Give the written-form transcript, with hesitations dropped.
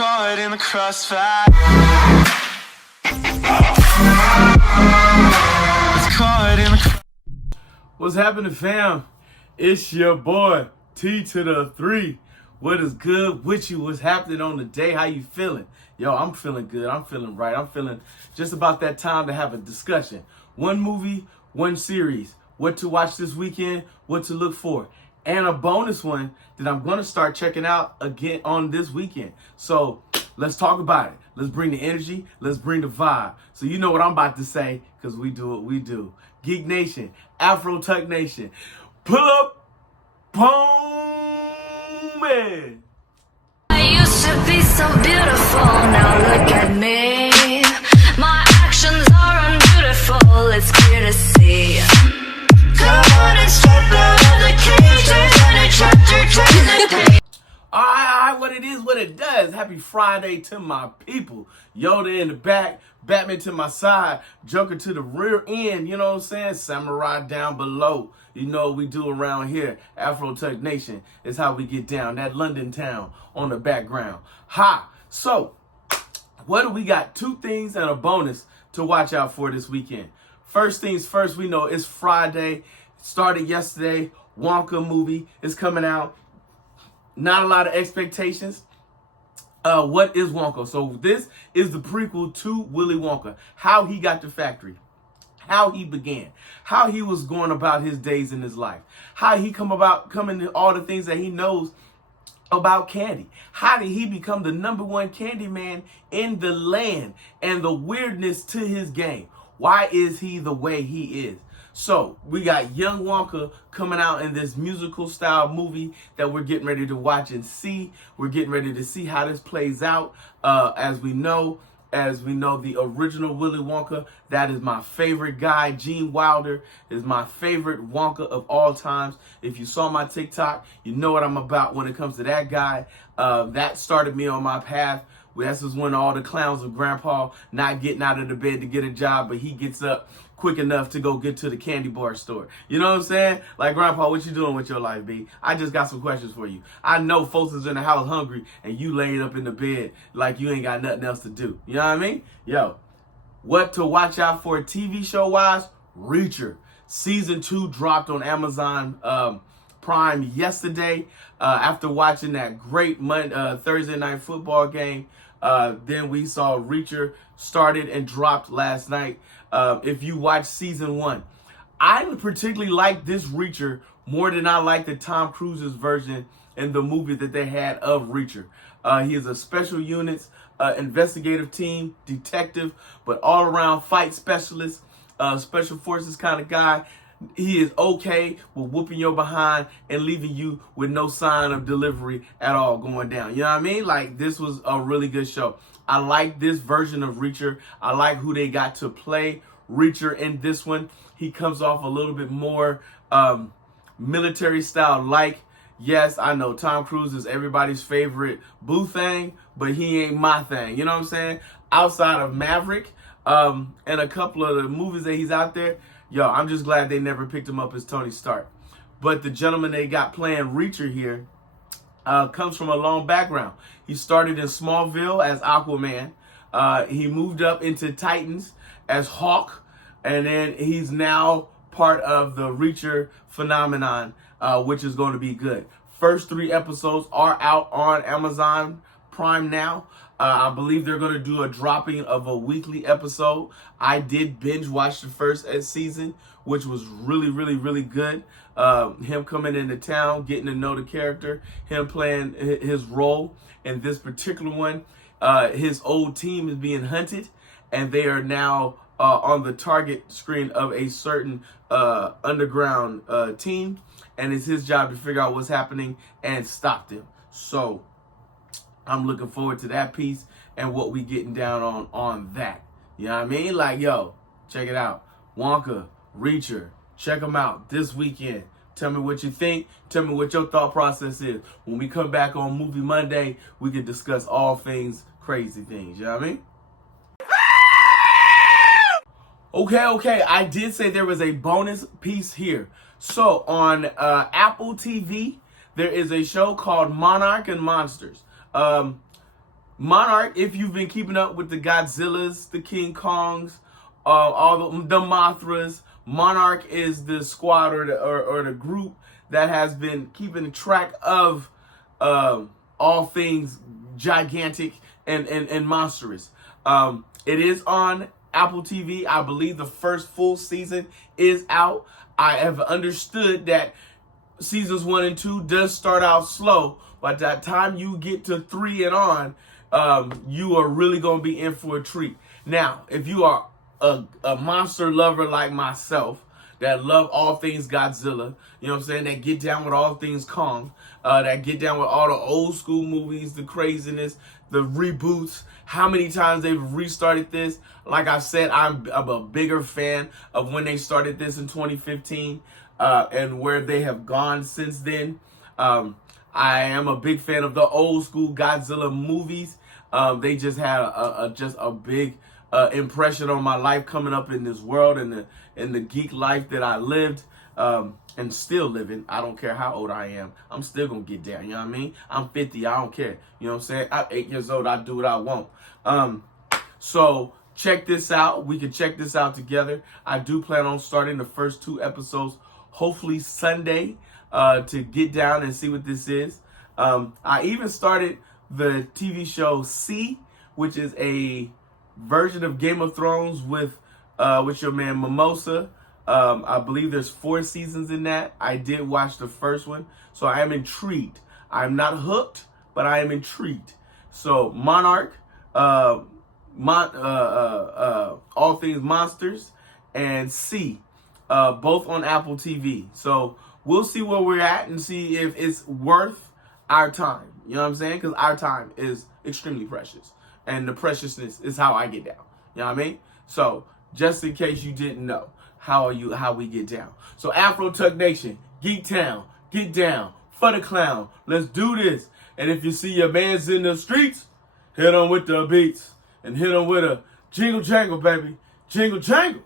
caught in the crossfire. It's caught in the. What's happening, fam? It's your boy T to the 3. What is good with you? What's happening on the day? How you feeling? Yo, I'm feeling good. I'm feeling right. I'm feeling just about that time to have a discussion. One movie, one series. What to watch this weekend, what to look for. And a bonus one that I'm going to start checking out again on this weekend. So let's talk about it. Let's bring the energy. Let's bring the vibe. So you know what I'm about to say, because we do what we do. Geek Nation, Afro Tuck Nation, pull up, boom, man. I used to be so beautiful, now look at me. My actions are unbeautiful, it's clear to see. Come on and step out of the cage, turn a chapter, turn the page. All right, what it is, what it does. Happy Friday to my people. Yoda in the back, Batman to my side, Joker to the rear end, you know what I'm saying? Samurai down below. You know what we do around here. Afro Tuck Nation is how we get down. That London town on the background. Ha! So, what do we got? 2 things and a bonus to watch out for this weekend. First things first, we know it's Friday. Started yesterday. Wonka movie is coming out. Not a lot of expectations. What is Wonka? So this is the prequel to Willy Wonka. How he got the factory. How he began. How he was going about his days in his life. How he coming to all the things that he knows about candy. How did he become the #1 candy man in the land? And the weirdness to his game. Why is he the way he is? So, we got Young Wonka coming out in this musical style movie that we're getting ready to watch and see. We're getting ready to see how this plays out. As we know, the original Willy Wonka, that is my favorite guy. Gene Wilder is my favorite Wonka of all times. If you saw my TikTok, you know what I'm about when it comes to that guy. That started me on my path. This is when all the clowns of Grandpa not getting out of the bed to get a job, but he gets up quick enough to go get to the candy bar store. You know what I'm saying? Like, Grandpa, what you doing with your life, B? I just got some questions for you. I know folks is in the house hungry and you laid up in the bed like you ain't got nothing else to do. You know what I mean? Yo, what to watch out for TV show-wise? Reacher. Season 2 dropped on Amazon Prime yesterday after watching that great Thursday night football game. Then we saw Reacher started and dropped last night. If you watch season 1, I particularly like this Reacher more than I like the Tom Cruise's version in the movie that they had of Reacher. He is a special units, investigative team, detective, but all around fight specialist, special forces kind of guy. He is okay with whooping your behind and leaving you with no sign of delivery at all going down. You know what I mean? Like, this was a really good show. I like this version of Reacher. I like who they got to play Reacher in this one. He comes off a little bit more military style like. Yes, I know Tom Cruise is everybody's favorite boo thing, but he ain't my thing. You know what I'm saying? Outside of Maverick and a couple of the movies that he's out there, yo, I'm just glad they never picked him up as Tony Stark. But the gentleman they got playing Reacher here comes from a long background. He started in Smallville as Aquaman. He moved up into Titans as Hawk. And then he's now part of the Reacher phenomenon, which is going to be good. First 3 episodes are out on Amazon Prime now. I believe they're going to do a dropping of a weekly episode. I did binge watch the first season, which was really, really, really good. Him coming into town, getting to know the character, him playing his role in this particular one. His old team is being hunted, and they are now on the target screen of a certain underground team, and it's his job to figure out what's happening and stop them. So I'm looking forward to that piece and what we getting down on that. You know what I mean? Like, yo, check it out. Wonka, Reacher, check them out this weekend. Tell me what you think. Tell me what your thought process is. When we come back on Movie Monday, we can discuss all things crazy things. You know what I mean? Okay. I did say there was a bonus piece here. So on Apple TV, there is a show called Monarch and Monsters. Monarch, if you've been keeping up with the Godzillas, the King Kongs, all the Mothras, Monarch is the squad or the group that has been keeping track of all things gigantic and monstrous. It is on Apple TV. I believe the first full season is out. I have understood that seasons 1 and 2 does start out slow, but that time you get to 3 and on, you are really going to be in for a treat. Now, if you are a monster lover like myself, that love all things Godzilla, you know what I'm saying, that get down with all things Kong, that get down with all the old school movies, the craziness, the reboots, how many times they've restarted this. Like I said, I'm a bigger fan of when they started this in 2015 and where they have gone since then. I am a big fan of the old school Godzilla movies. They just had a big impression on my life coming up in this world and the geek life that I lived and still living. I don't care how old I am. I'm still going to get down. You know what I mean? I'm 50. I don't care. You know what I'm saying? I'm 8 years old. I do what I want. So check this out. We can check this out together. I do plan on starting the first 2 episodes, hopefully Sunday, to get down and see what this is. I even started the TV show C, which is a version of Game of Thrones with your man Mimosa. I believe there's 4 seasons in that. I did watch the first one, so I am intrigued. I'm not hooked, but I am intrigued. So Monarch, all things monsters, and C, both on Apple TV. So we'll see where we're at and see if it's worth our time. You know what I'm saying? Because our time is extremely precious. And the preciousness is how I get down. You know what I mean? So, just in case you didn't know how we get down. So, Afro Tuck Nation, Geek Town, get down for the clown. Let's do this. And if you see your mans in the streets, hit them with the beats. And hit them with a jingle jangle, baby. Jingle jangle.